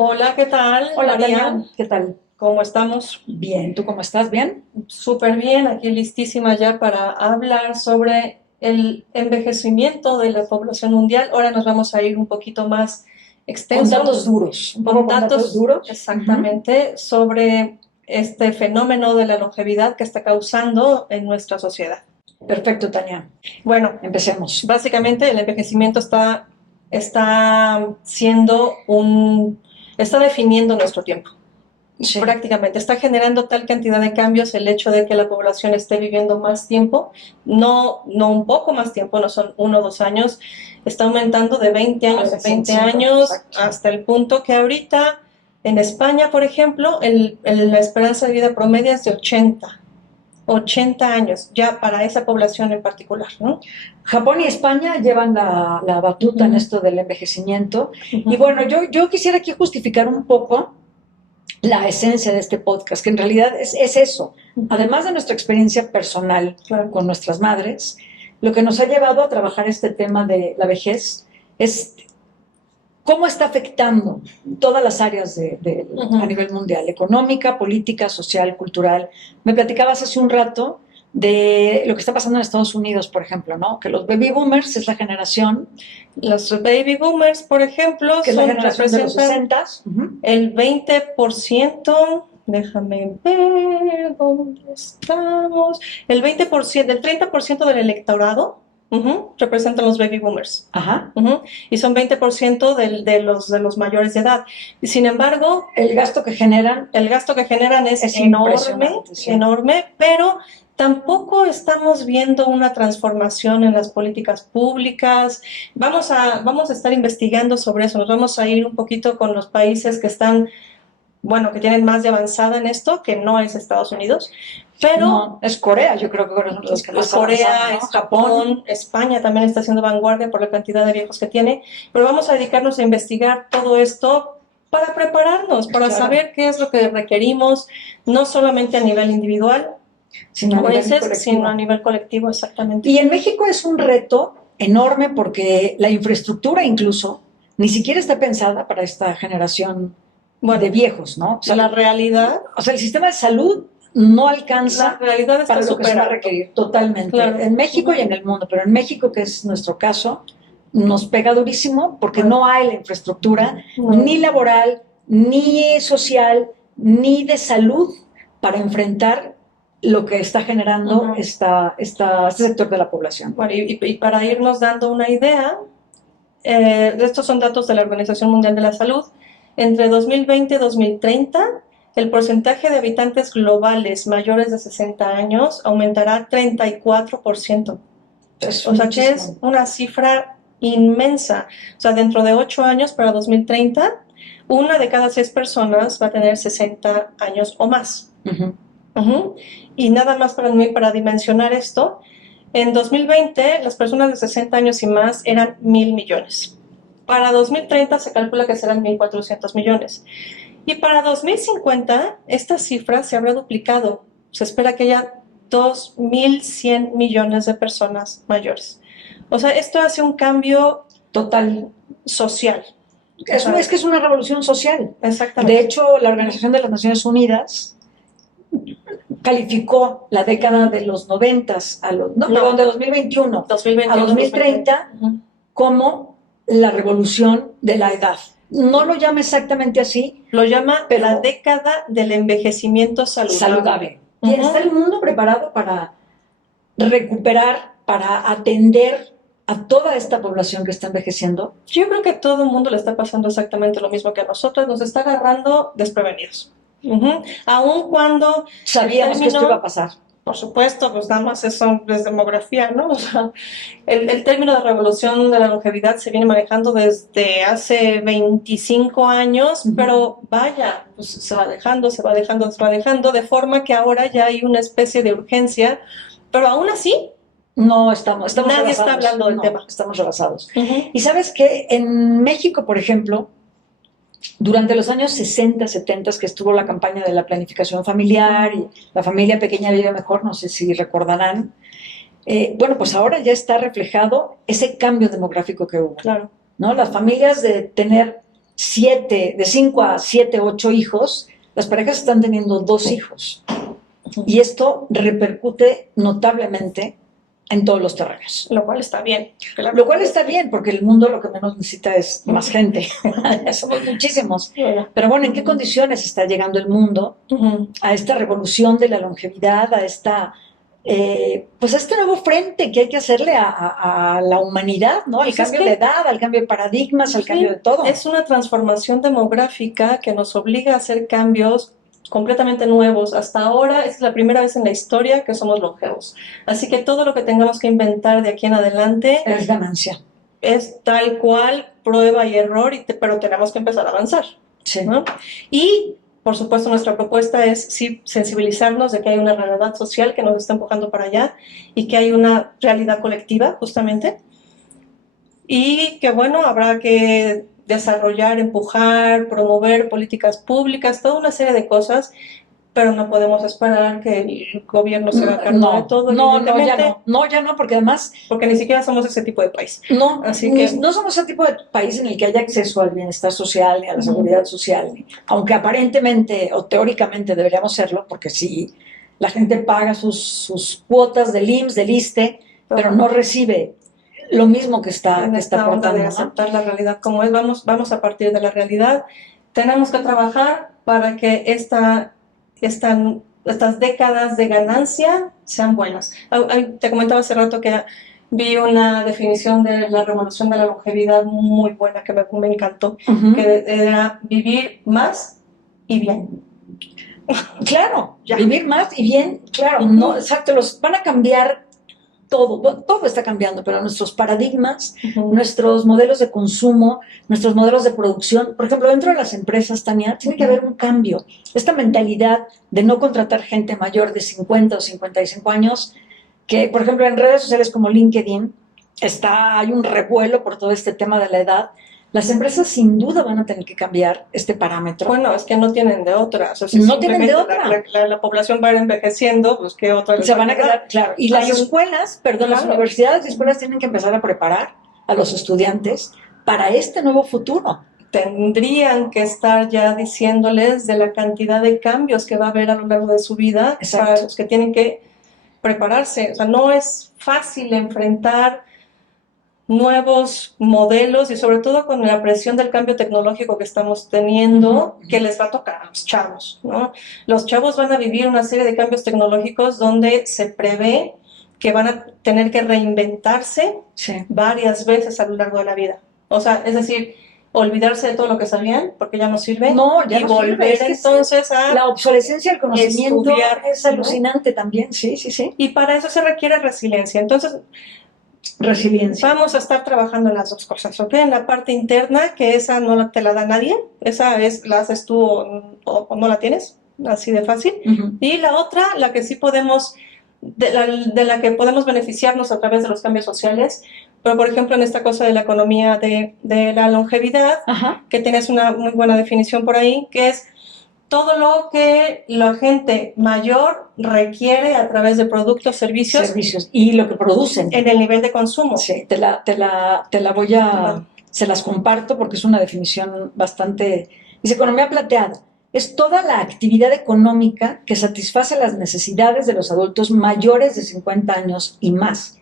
Hola, ¿qué tal, Hola, María? Tania, ¿qué tal? ¿Cómo estamos? Bien, ¿tú cómo estás? ¿Bien? Súper bien, aquí listísima ya para hablar sobre el envejecimiento de la población mundial. Ahora nos vamos a ir un poquito más Con extenso, datos duros, un poco con con datos datos duros. Ujú. exactamente sobre este fenómeno de la longevidad que está causando en nuestra sociedad. Perfecto, Tania. Bueno, Empecemos. básicamente el envejecimiento está está definiendo nuestro tiempo. Sí. Prácticamente está generando tal cantidad de cambios el hecho de que la población esté viviendo más tiempo, no un poco más tiempo, no son 1 o 2 años, está aumentando de 20 No, años de en 20 105, años exacto. hasta el punto que ahorita en España, por ejemplo, la esperanza de vida promedia es de 80 años, ya para esa población en particular, ¿no? Japón y España llevan la batuta en esto del envejecimiento. Y Ujú. bueno, yo quisiera aquí justificar un poco la esencia de este podcast, que en realidad es eso. Además de nuestra experiencia personal Claro. con nuestras madres, lo que nos ha llevado a trabajar este tema de la vejez es cómo está afectando todas las áreas a nivel mundial, económica, política, social, cultural. Me platicabas hace un rato de lo que está pasando en Estados Unidos, por ejemplo, ¿no? Que los baby boomers es la generación, Los baby boomers, por ejemplo, que es la generación de los representan 60. Uh-huh. el 20%, déjame ver dónde estamos, el 30% del electorado representan los baby boomers. Ajá. Y son 20% de los mayores de edad. Y sin embargo, El gasto que generan el gasto que generan es enorme, sí. enorme, pero tampoco estamos viendo una transformación en las políticas públicas. Vamos a estar investigando sobre eso, nos vamos a ir un poquito con los países que están, bueno, que tienen más de avanzada en esto, que no es Estados Unidos, pero no, es Corea, yo creo que son los que más Corea, avanzaron, ¿no? es Japón, España también está haciendo vanguardia por la cantidad de viejos que tiene, pero vamos a dedicarnos a investigar todo esto para prepararnos, para Claro. saber qué es lo que requerimos, no solamente a nivel individual, sino a nivel colectivo. sino a nivel colectivo, exactamente. Y en México es un reto enorme porque la infraestructura incluso ni siquiera está pensada para esta generación de viejos, ¿no? O sea, la realidad, el sistema de salud no alcanza la realidad está para lo que se va a superando. requerir totalmente. Claro. En México y en el mundo, pero en México, que es nuestro caso, nos pega durísimo porque no hay la infraestructura ni laboral, ni social, ni de salud para enfrentar lo que está generando este sector de la población. Bueno, y para irnos dando una idea, estos son datos de la Organización Mundial de la Salud. Entre 2020 y 2030, el porcentaje de habitantes globales mayores de 60 años aumentará 34%. O sea, que es una cifra inmensa. O sea, dentro de 8 años, para 2030, una de cada 6 personas va a tener 60 años o más. Y nada más para dimensionar esto, en 2020 las personas de 60 años y más eran 1,000 millones. Para 2030 se calcula que serán 1,400 millones. Y para 2050 esta cifra se habrá duplicado. Se espera que haya 2,100 millones de personas mayores. O sea, esto hace un cambio total social. Es que es una revolución social. Exactamente. De hecho, la Organización de las Naciones Unidas calificó la década de los 90s perdón, de 2021 a 2030 como la revolución de la edad. No lo llama exactamente así. Lo llama la década del envejecimiento saludable. Y está el mundo preparado para recuperar, para atender a toda esta población que está envejeciendo. Yo creo que a todo el mundo le está pasando exactamente lo mismo que a nosotros, nos está agarrando desprevenidos. Aun cuando sabíamos que esto iba a pasar. Por supuesto, pues nada más eso es demografía, ¿no? O sea, el término de revolución de la longevidad se viene manejando desde hace 25 años, pero vaya, pues se va dejando, de forma que ahora ya hay una especie de urgencia, pero aún así no estamos nadie rebasados. Está hablando del tema. Estamos rebasados. Y sabes que en México, por ejemplo, durante los años 60, 70, que estuvo la campaña de la planificación familiar y la familia pequeña vive mejor, no sé si recordarán, bueno, pues ahora ya está reflejado ese cambio demográfico que hubo. Claro. ¿No? Las familias de tener de 5 a 7, 8 hijos, las parejas están teniendo 2 hijos. Y esto repercute notablemente en todos los terrenos. Lo cual está bien. Claro. Lo cual está bien, porque el mundo lo que menos necesita es más gente. Somos muchísimos. Pero bueno, ¿en qué condiciones está llegando el mundo a esta revolución de la longevidad, a esta, pues a este nuevo frente que hay que hacerle a la humanidad, ¿no? Al cambio de edad, al cambio de paradigmas, al cambio de todo. Es una transformación demográfica que nos obliga a hacer cambios completamente nuevos. Hasta ahora es la primera vez en la historia que somos longevos. Así que todo lo que tengamos que inventar de aquí en adelante es ganancia. Es tal cual, prueba y error, pero tenemos que empezar a avanzar. Sí. ¿No? Y, por supuesto, nuestra propuesta es sí sensibilizarnos de que hay una realidad social que nos está empujando para allá y que hay una realidad colectiva, justamente. Y que, bueno, habrá que desarrollar, empujar, promover políticas públicas, toda una serie de cosas, pero no podemos esperar que el gobierno se haga cargo de todo. Ya no, porque además... Porque ni siquiera somos ese tipo de país. No, no somos ese tipo de país en el que haya acceso al bienestar social, ni a la seguridad social, aunque aparentemente o teóricamente deberíamos serlo, porque si la gente paga sus cuotas del IMSS, del ISSSTE, pero no recibe lo mismo que está aportando. De aceptar la realidad como es, vamos a partir de la realidad. Tenemos que trabajar para que estas décadas de ganancia sean buenas. Te comentaba hace rato que vi una definición de la revolución de la longevidad muy buena que me encantó, que era vivir más y bien. Claro, vivir más y bien, claro, no, exacto, van a cambiar todo está cambiando, pero nuestros paradigmas, nuestros modelos de consumo, nuestros modelos de producción, por ejemplo, dentro de las empresas, Tania, tiene que haber un cambio. Esta mentalidad de no contratar gente mayor de 50 o 55 años, que, por ejemplo, en redes sociales como LinkedIn, hay un revuelo por todo este tema de la edad. Las empresas sin duda van a tener que cambiar este parámetro. Bueno, es que no tienen de otra. O sea, si no tienen de otra. La población va a ir envejeciendo, pues ¿qué otra? Se van a quedar, claro. Y las escuelas, las universidades y escuelas tienen que empezar a preparar a los estudiantes para este nuevo futuro. Tendrían que estar ya diciéndoles de la cantidad de cambios que va a haber a lo largo de su vida. Exacto. Para los que tienen que prepararse. O sea, no es fácil enfrentar nuevos modelos y sobre todo con la presión del cambio tecnológico que estamos teniendo, que les va a tocar a los chavos, ¿no? Los chavos van a vivir una serie de cambios tecnológicos donde se prevé que van a tener que reinventarse varias veces a lo largo de la vida. O sea, es decir, olvidarse de todo lo que sabían, porque ya no sirve, y volver entonces a la obsolescencia del conocimiento es alucinante, ¿no? También, sí. Y para eso se requiere resiliencia. Entonces, resiliencia. Vamos a estar trabajando en las dos cosas, ¿ok? En la parte interna, que esa no te la da nadie, la haces tú o no la tienes, así de fácil. Y la otra, la que sí podemos, de la que podemos beneficiarnos a través de los cambios sociales, pero por ejemplo en esta cosa de la economía de la longevidad, que tienes una muy buena definición por ahí, que es todo lo que la gente mayor requiere a través de productos, servicios y lo que producen en el nivel de consumo. Sí, te la voy a... Se las comparto porque es una definición bastante... Dice, economía plateada. Es toda la actividad económica que satisface las necesidades de los adultos mayores de 50 años y más,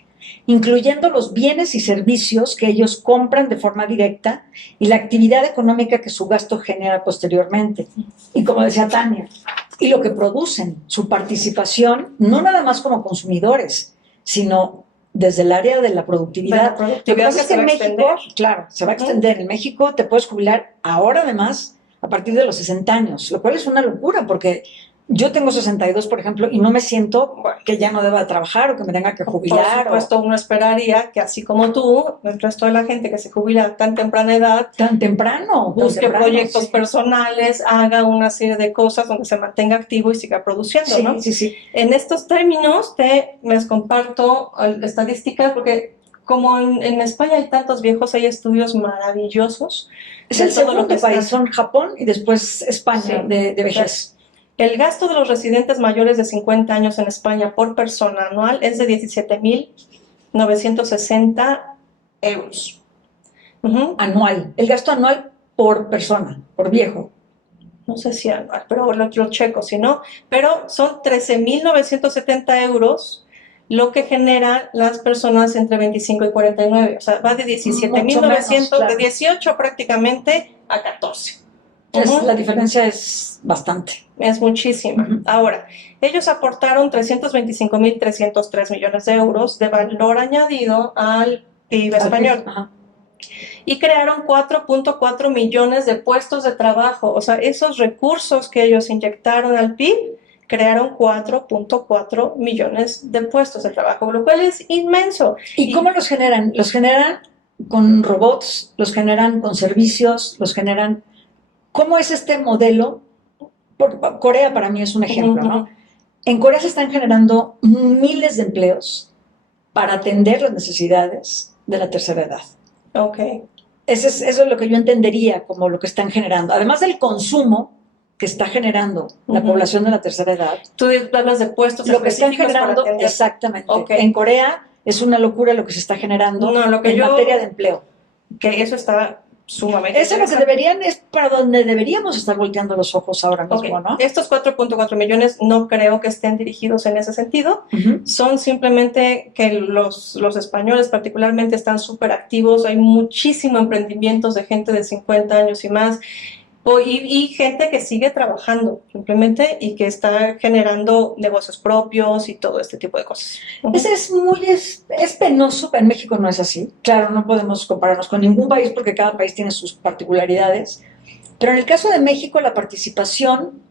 incluyendo los bienes y servicios que ellos compran de forma directa y la actividad económica que su gasto genera posteriormente. Y como decía Tania, y lo que producen, su participación, no nada más como consumidores, sino desde el área de la productividad. Lo que pasa es que en México, claro, se va a extender. En México te puedes jubilar ahora además a partir de los 60 años, lo cual es una locura porque yo tengo 62, por ejemplo, y no me siento que ya no deba trabajar o que me tenga que jubilar. Por supuesto, uno esperaría que así como tú, el resto de la gente que se jubila a tan temprana edad, busque proyectos personales, haga una serie de cosas donde se mantenga activo y siga produciendo, ¿no? Sí. En estos términos les comparto estadísticas porque como en España hay tantos viejos, hay estudios maravillosos. Es el segundo país, son Japón y después España de vejez. El gasto de los residentes mayores de 50 años en España por persona anual es de 17.960 euros. Anual. El gasto anual por persona, por viejo. No sé si anual, pero lo checo, si no. Pero son 13.970 euros lo que generan las personas entre 25 y 49. O sea, va de 17.900, claro. de 18 prácticamente a 14. La diferencia es bastante. Es muchísima. Ahora, ellos aportaron 325.303 millones de euros de valor añadido al PIB español. Y crearon 4.4 millones de puestos de trabajo. O sea, esos recursos que ellos inyectaron al PIB crearon 4.4 millones de puestos de trabajo, lo cual es inmenso. ¿Y cómo los generan? Los generan con robots, los generan con servicios, los generan... ¿Cómo es este modelo? Corea para mí es un ejemplo, ¿no? En Corea se están generando miles de empleos para atender las necesidades de la tercera edad. Ok. Eso es lo que yo entendería como lo que están generando. Además del consumo que está generando la población de la tercera edad. Tú hablas de puestos lo que están generando, exactamente. Okay. En Corea es una locura lo que se está generando en materia de empleo. Que eso está sumamente eso es lo que es para donde deberíamos estar volteando los ojos ahora mismo, ¿no? Estos 4.4 millones no creo que estén dirigidos en ese sentido. Son simplemente que los españoles particularmente están súper activos. Hay muchísimo emprendimientos de gente de 50 años y más. Y gente que sigue trabajando simplemente y que está generando negocios propios y todo este tipo de cosas. Ese es penoso, en México no es así. Claro, no podemos compararnos con ningún país porque cada país tiene sus particularidades, pero en el caso de México la participación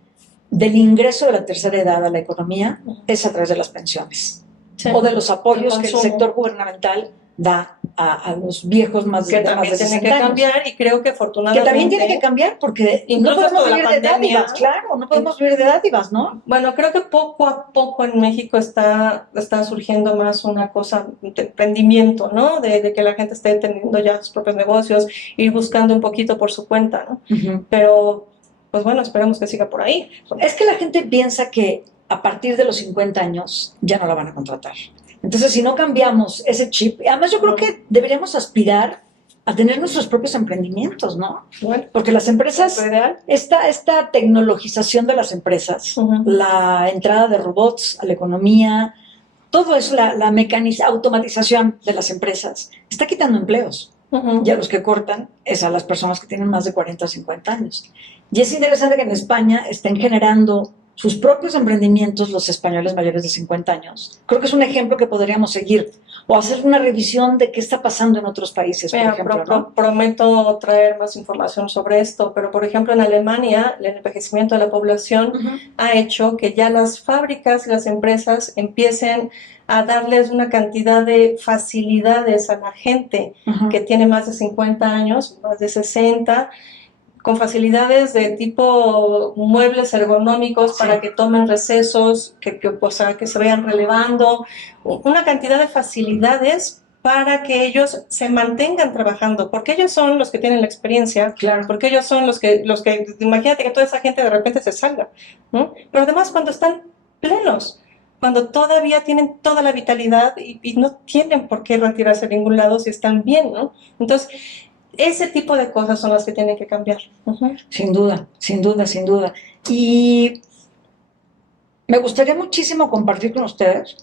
del ingreso de la tercera edad a la economía es a través de las pensiones o de los apoyos que el sector gubernamental da a los viejos más de 60 años. Que también tiene que cambiar y creo que afortunadamente... Que también tiene que cambiar porque no podemos vivir de dádivas, claro, no podemos vivir de dádivas, ¿no? Bueno, creo que poco a poco en México está surgiendo más una cosa de emprendimiento, ¿no? De que la gente esté teniendo ya sus propios negocios, ir buscando un poquito por su cuenta, ¿no? Pero, pues bueno, esperemos que siga por ahí. Es que la gente piensa que a partir de los 50 años ya no la van a contratar. Entonces, si no cambiamos ese chip, además yo creo que deberíamos aspirar a tener nuestros propios emprendimientos, ¿no? Bueno, porque las empresas, esta tecnologización de las empresas, la entrada de robots a la economía, todo eso, la automatización de las empresas, está quitando empleos. Y a los que cortan es a las personas que tienen más de 40 o 50 años. Y es interesante que en España estén generando sus propios emprendimientos los españoles mayores de 50 años. Creo que es un ejemplo que podríamos seguir o hacer una revisión de qué está pasando en otros países, por ejemplo, ¿no? Prometo traer más información sobre esto, pero por ejemplo en Alemania el envejecimiento de la población ha hecho que ya las fábricas y las empresas empiecen a darles una cantidad de facilidades a la gente que tiene más de 50 años, más de 60, con facilidades de tipo muebles ergonómicos para que tomen recesos, que se vayan relevando, una cantidad de facilidades para que ellos se mantengan trabajando, porque ellos son los que tienen la experiencia, claro, porque ellos son los que imagínate que toda esa gente de repente se salga, ¿no? Pero además cuando están plenos, cuando todavía tienen toda la vitalidad y no tienen por qué retirarse a ningún lado si están bien, ¿no? Entonces, ese tipo de cosas son las que tienen que cambiar. Sin duda, sin duda, sin duda. Y me gustaría muchísimo compartir con ustedes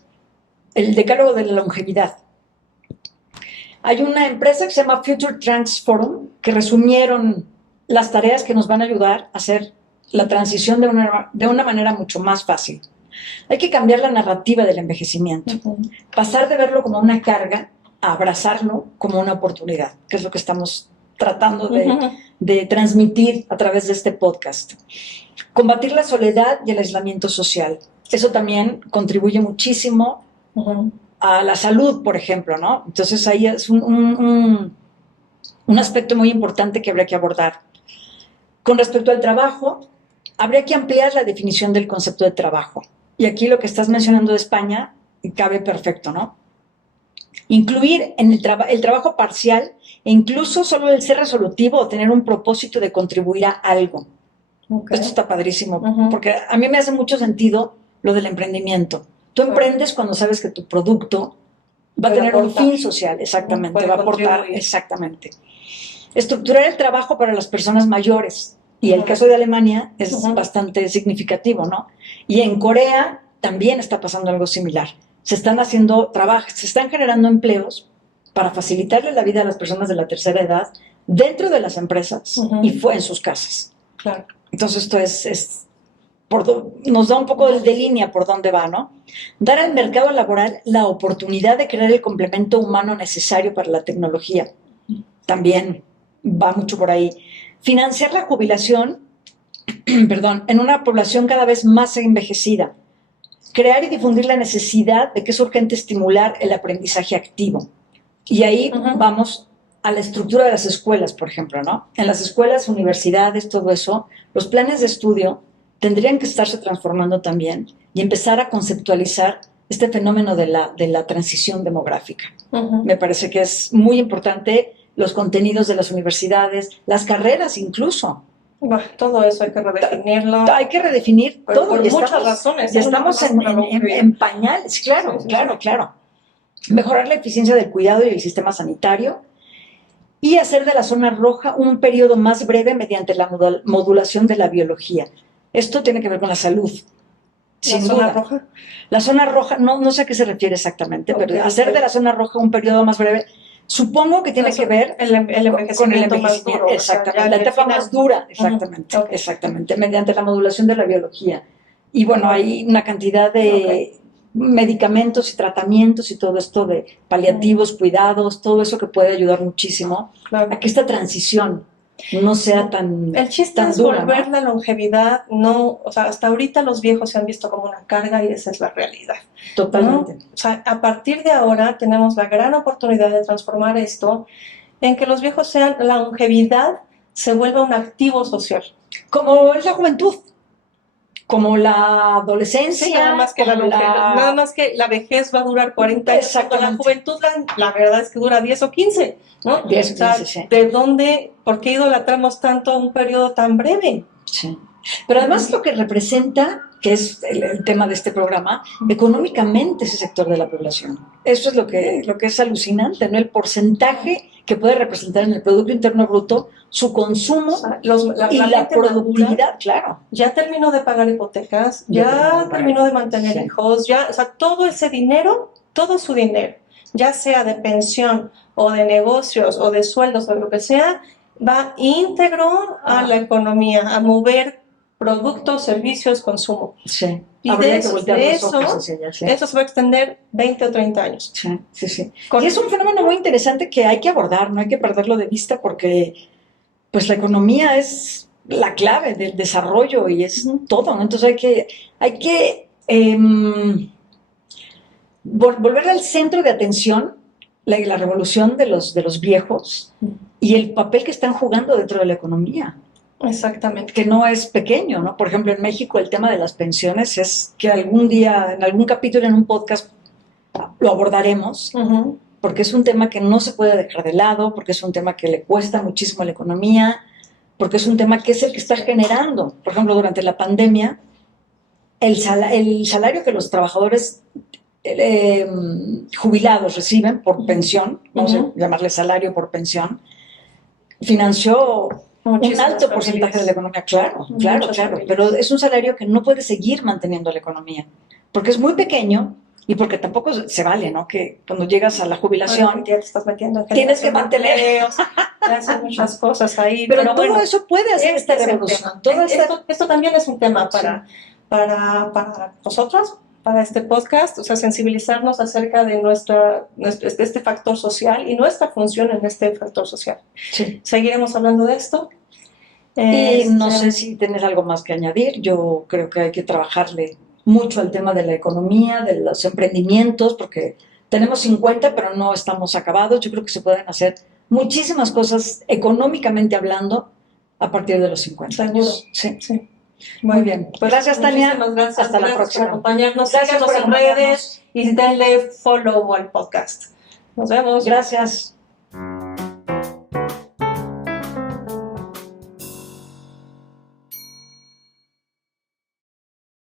el decálogo de la longevidad. Hay una empresa que se llama Future Trends Forum que resumieron las tareas que nos van a ayudar a hacer la transición de una manera mucho más fácil. Hay que cambiar la narrativa del envejecimiento, pasar de verlo como una carga a abrazarlo como una oportunidad, que es lo que estamos tratando de transmitir a través de este podcast. Combatir la soledad y el aislamiento social. Eso también contribuye muchísimo a la salud, por ejemplo, ¿no? Entonces ahí es un aspecto muy importante que habría que abordar. Con respecto al trabajo, habría que ampliar la definición del concepto de trabajo. Y aquí lo que estás mencionando de España cabe perfecto, ¿no? Incluir en el trabajo parcial e incluso solo el ser resolutivo o tener un propósito de contribuir a algo. Esto está padrísimo, porque a mí me hace mucho sentido lo del emprendimiento. Tú emprendes cuando sabes que tu producto va a tener un fin social, exactamente, va a aportar, exactamente. Estructurar el trabajo para las personas mayores. Y el caso de Alemania es bastante significativo, ¿no? Y en Corea también está pasando algo similar. Se están haciendo trabajos, se están generando empleos para facilitarle la vida a las personas de la tercera edad dentro de las empresas y fue en sus casas. Claro. Entonces esto nos da un poco de línea por dónde va, ¿no? Dar al mercado laboral la oportunidad de crear el complemento humano necesario para la tecnología. También va mucho por ahí. Financiar la jubilación, en una población cada vez más envejecida. Crear y difundir la necesidad de que es urgente estimular el aprendizaje activo. Y ahí vamos a la estructura de las escuelas, por ejemplo, ¿no? En las escuelas, universidades, todo eso, los planes de estudio tendrían que estarse transformando también y empezar a conceptualizar este fenómeno de la transición demográfica. Me parece que es muy importante los contenidos de las universidades, las carreras incluso. Bueno, todo eso hay que redefinirlo. Hay que redefinir todo. Por muchas razones. Ya estamos en pañales, claro, sí, claro. Mejorar la eficiencia del cuidado y el sistema sanitario y hacer de la zona roja un periodo más breve mediante la modulación de la biología. Esto tiene que ver con la salud. ¿La zona roja? La zona roja, no sé a qué se refiere exactamente, pero hacer de la zona roja un periodo más breve, supongo que tiene que ver el envejecimiento con el envejecimiento más duro. Exactamente, la etapa más dura, exactamente, mediante la modulación de la biología. Y bueno, hay una cantidad de medicamentos y tratamientos y todo esto de paliativos, cuidados, todo eso que puede ayudar muchísimo a que esta transición no sea tan El chiste tan es dura, volver ¿no? la longevidad, o sea, hasta ahorita los viejos se han visto como una carga y esa es la realidad. Totalmente. ¿No? O sea, a partir de ahora tenemos la gran oportunidad de transformar esto en que los viejos sean, la longevidad se vuelva un activo social. Como es la juventud, como la adolescencia. Sí, nada más que nada más que la vejez va a durar 40 años, cuando la juventud la verdad es que dura 10 o 15, ¿no? 10 o 15, o sea, sí. ¿de dónde, por qué idolatramos tanto un periodo tan breve? Sí. Pero además lo que representa, que es el tema de este programa, económicamente ese sector de la población. Eso es lo que es alucinante, ¿no? El porcentaje que puede representar en el Producto Interno Bruto, su consumo, o sea, la productividad, claro. Ya terminó de pagar hipotecas, ya terminó de mantener hijos, o sea, todo ese dinero, todo su dinero, ya sea de pensión o de negocios o de sueldos o de lo que sea, va íntegro a la economía, a mover productos, servicios, consumo. Sí. Y eso se va a extender 20 o 30 años. Sí. Y es un fenómeno muy interesante que hay que abordar, no hay que perderlo de vista porque pues la economía es la clave del desarrollo y es todo, ¿no? Entonces hay que volver al centro de atención la revolución de los viejos y el papel que están jugando dentro de la economía. Exactamente. Que no es pequeño, ¿no? Por ejemplo, en México el tema de las pensiones es que algún día, en algún capítulo, en un podcast, lo abordaremos, porque es un tema que no se puede dejar de lado, porque es un tema que le cuesta muchísimo a la economía, porque es un tema que es el que está generando. Por ejemplo, durante la pandemia, el salario que los trabajadores jubilados reciben por pensión, vamos a llamarle salario por pensión, financió un alto porcentaje de la economía, claro, pero es un salario que no puede seguir manteniendo la economía, porque es muy pequeño y porque tampoco se vale, ¿no? Que cuando llegas a la jubilación te estás metiendo tienes que mantener, haces muchas cosas ahí, pero todo bueno, eso puede hacer esta revolución. Esto también es un tema para nosotros, para este podcast, o sea, sensibilizarnos acerca de este factor social y nuestra función en este factor social. Sí. Seguiremos hablando de esto. Y no sé si tienes algo más que añadir. Yo creo que hay que trabajarle mucho al tema de la economía, de los emprendimientos, porque tenemos 50, pero no estamos acabados. Yo creo que se pueden hacer muchísimas cosas económicamente hablando a partir de los 50 años. Sí. Muy bien. Pues gracias, Tania. Gracias. Hasta la próxima. Por acompañarnos. Gracias Síganos en redes y denle follow al podcast. Nos vemos. Gracias.